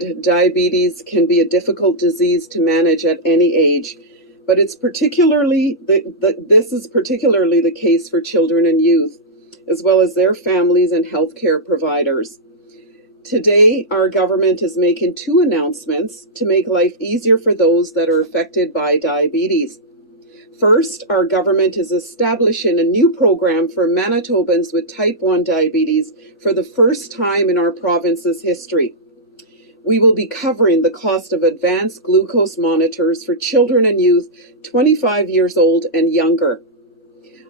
said, diabetes can be a difficult disease to manage at any age, but this is particularly the case for children and youth, as well as their families and healthcare providers. Today, our government is making two announcements to make life easier for those that are affected by diabetes. First, our government is establishing a new program for Manitobans with type 1 diabetes for the first time in our province's history. We will be covering the cost of advanced glucose monitors for children and youth 25 years old and younger.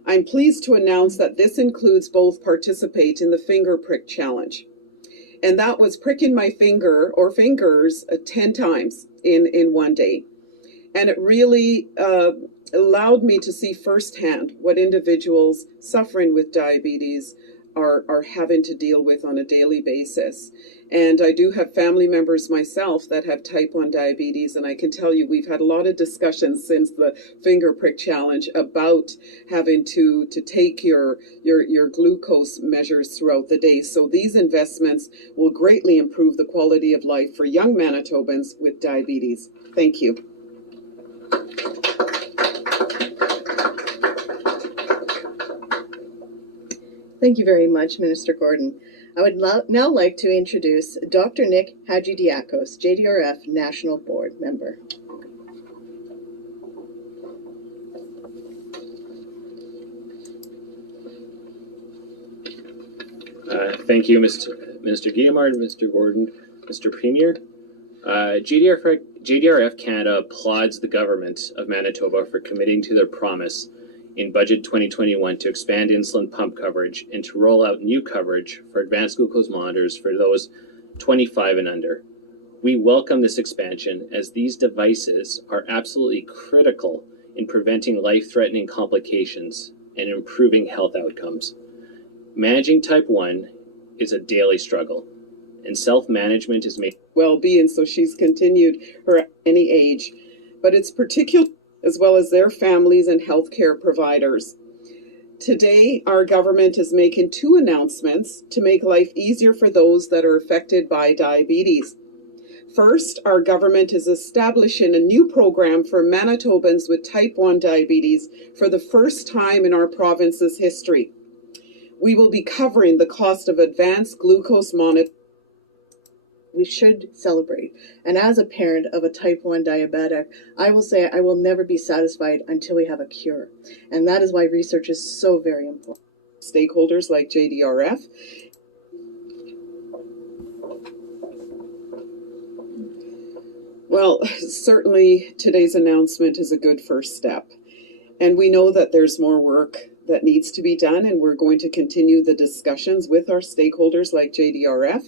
I'm pleased to announce that this includes both participate in the finger prick challenge. And that was pricking my finger or fingers 10 times in one day. And it really allowed me to see firsthand what individuals suffering with diabetes are having to deal with on a daily basis. And I do have family members myself that have type 1 diabetes, and I can tell you we've had a lot of discussions since the finger prick challenge about having to take your glucose measures throughout the day. So these investments will greatly improve the quality of life for young Manitobans with diabetes. Thank you. Thank you very much, Minister Gordon. I would now like to introduce Dr. Nick Hadjidiakos, JDRF National Board Member. Thank you, Minister Guillemard, Mr. Gordon, Mr. Premier. JDRF Canada applauds the government of Manitoba for committing to their promise in Budget 2021 to expand insulin pump coverage and to roll out new coverage for advanced glucose monitors for those 25 and under. We welcome this expansion as these devices are absolutely critical in preventing life-threatening complications and improving health outcomes. Managing type 1 is a daily struggle, and self-management is made well-being, so she's continued her at any age, but it's particular as well as their families and healthcare providers. Today, our government is making two announcements to make life easier for those that are affected by diabetes. First, our government is establishing a new program for Manitobans with type 1 diabetes for the first time in our province's history. We will be covering the cost of advanced glucose monitors. We should celebrate. And as a parent of a type 1 diabetic, I will say I will never be satisfied until we have a cure. And that is why research is so very important. Stakeholders like JDRF. Well, certainly today's announcement is a good first step. And we know that there's more work that needs to be done, and we're going to continue the discussions with our stakeholders like JDRF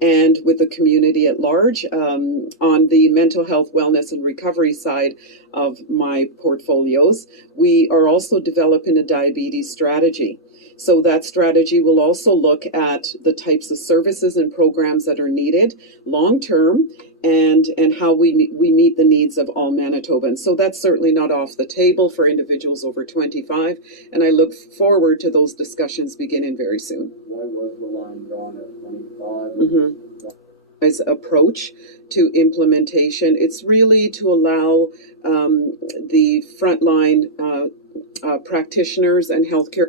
and with the community at large on the mental health, wellness, and recovery side of my portfolios. We are also developing a diabetes strategy. So that strategy will also look at the types of services and programs that are needed long-term and how we meet the needs of all Manitobans. So that's certainly not off the table for individuals over 25, and I look forward to those discussions beginning very soon. Why was the line drawn at 25? As approach to implementation, it's really to allow the frontline practitioners and healthcare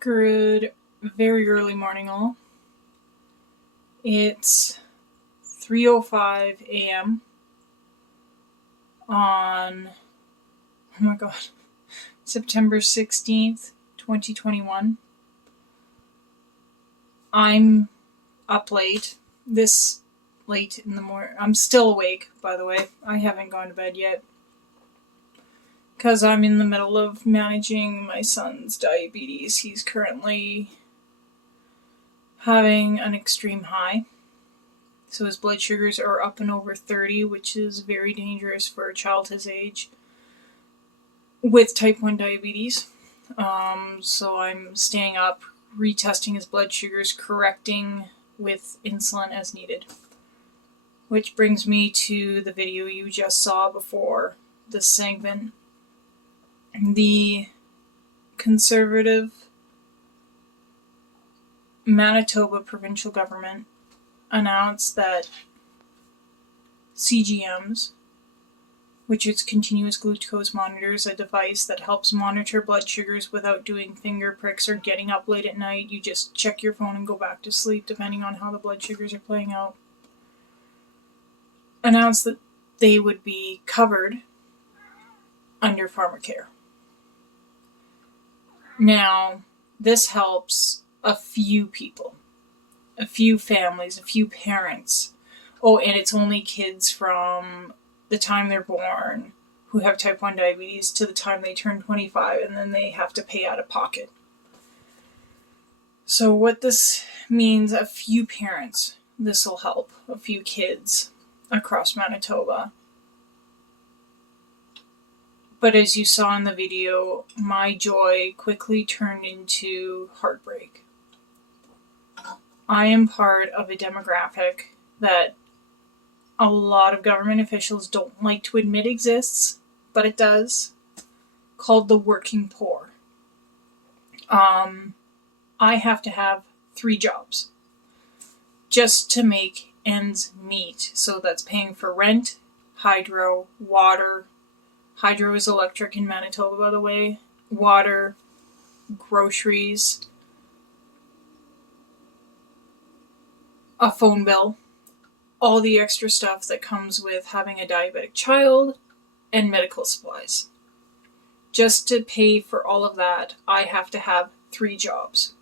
Good, very early morning, all. It's 3:05 a.m. on, oh my god, September 16th, 2021. I'm up late, this late in the morning. I'm still awake, by the way. I haven't gone to bed yet. Because I'm in the middle of managing my son's diabetes. He's currently having an extreme high. So his blood sugars are up and over 30, which is very dangerous for a child his age with type 1 diabetes. So I'm staying up, retesting his blood sugars, correcting with insulin as needed. Which brings me to the video you just saw before this segment. The Conservative Manitoba provincial government announced that CGMs, which is continuous glucose monitors, a device that helps monitor blood sugars without doing finger pricks or getting up late at night. You just check your phone and go back to sleep depending on how the blood sugars are playing out. Announced that they would be covered under pharmacare. Now, this helps a few people, a few families, a few parents. Oh, and it's only kids from the time they're born who have type 1 diabetes to the time they turn 25, and then they have to pay out of pocket. So what this means, a few parents, this will help a few kids across Manitoba. But as you saw in the video, my joy quickly turned into heartbreak. I am part of a demographic that a lot of government officials don't like to admit exists, but it does, called the working poor. I have to have 3 jobs just to make ends meet. So that's paying for rent, hydro, water. Hydro is electric in Manitoba, by the way. Water, groceries, a phone bill, all the extra stuff that comes with having a diabetic child, and medical supplies. Just to pay for all of that, I have to have 3 jobs.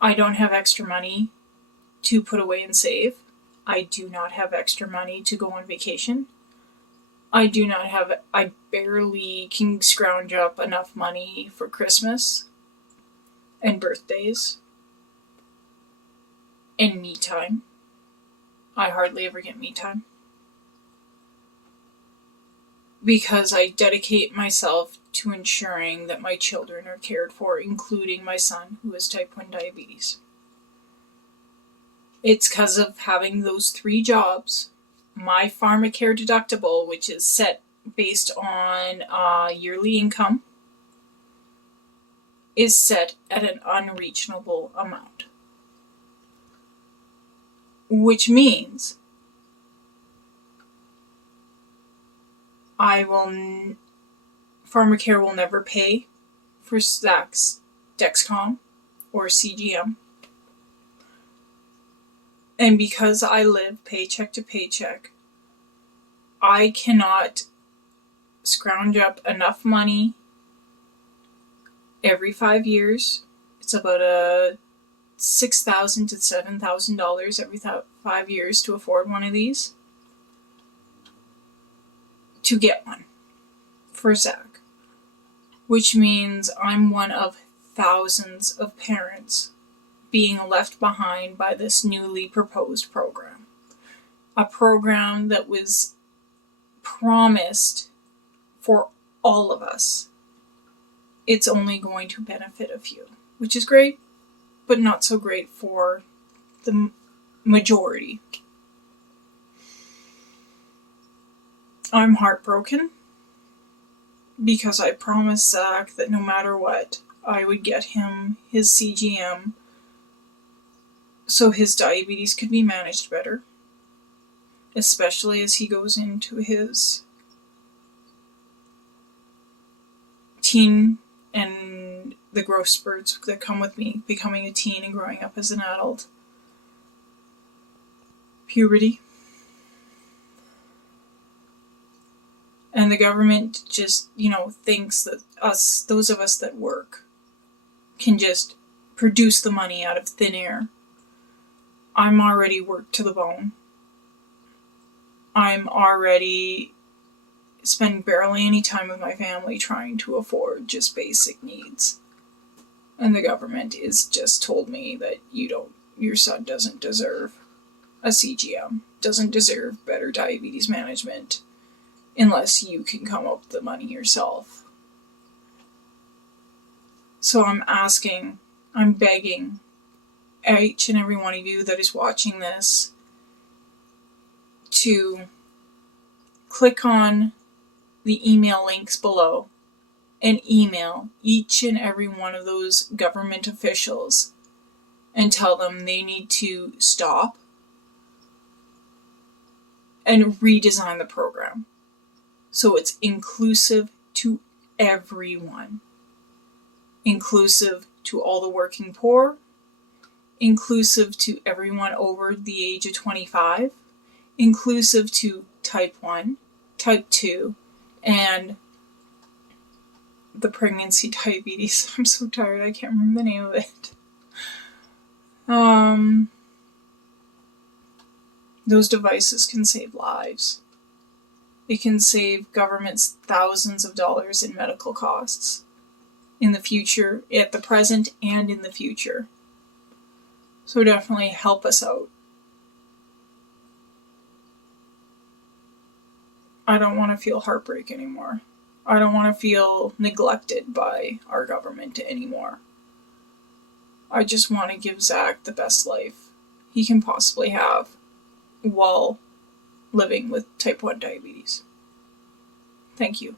I don't have extra money to put away and save. I do not have extra money to go on vacation. I barely can scrounge up enough money for Christmas and birthdays and me time. I hardly ever get me time. Because I dedicate myself to ensuring that my children are cared for, including my son, who has type 1 diabetes. It's because of having those 3 jobs. My pharmacare deductible, which is set based on yearly income, is set at an unreachable amount. Which means pharmacare will never pay for Dexcom or CGM. And because I live paycheck to paycheck, I cannot scrounge up enough money every 5 years. It's about $6,000 to $7,000 every 5 years to afford one of these. To get one for Zach. Which means I'm one of thousands of parents being left behind by this newly proposed program. A program that was promised for all of us. It's only going to benefit a few, which is great, but not so great for the majority. I'm heartbroken because I promised Zach that no matter what, I would get him his CGM so his diabetes could be managed better, especially as he goes into his teen and the growth spurts that come with me becoming a teen and growing up as an adult. Puberty. And the government just, thinks that those of us that work, can just produce the money out of thin air. I'm already worked to the bone. I'm already spending barely any time with my family trying to afford just basic needs. And the government has just told me that your son doesn't deserve a CGM, doesn't deserve better diabetes management, unless you can come up with the money yourself. So I'm begging each and every one of you that is watching this to click on the email links below and email each and every one of those government officials and tell them they need to stop and redesign the program so it's inclusive to everyone. Inclusive to all the working poor, inclusive to everyone over the age of 25, inclusive to type 1, type 2, and the pregnancy diabetes. I'm so tired, I can't remember the name of it. Those devices can save lives. It can save governments thousands of dollars in medical costs. In the future, at the present, and in the future. So definitely help us out. I don't want to feel heartbreak anymore. I don't want to feel neglected by our government anymore. I just want to give Zach the best life he can possibly have while living with type 1 diabetes. Thank you.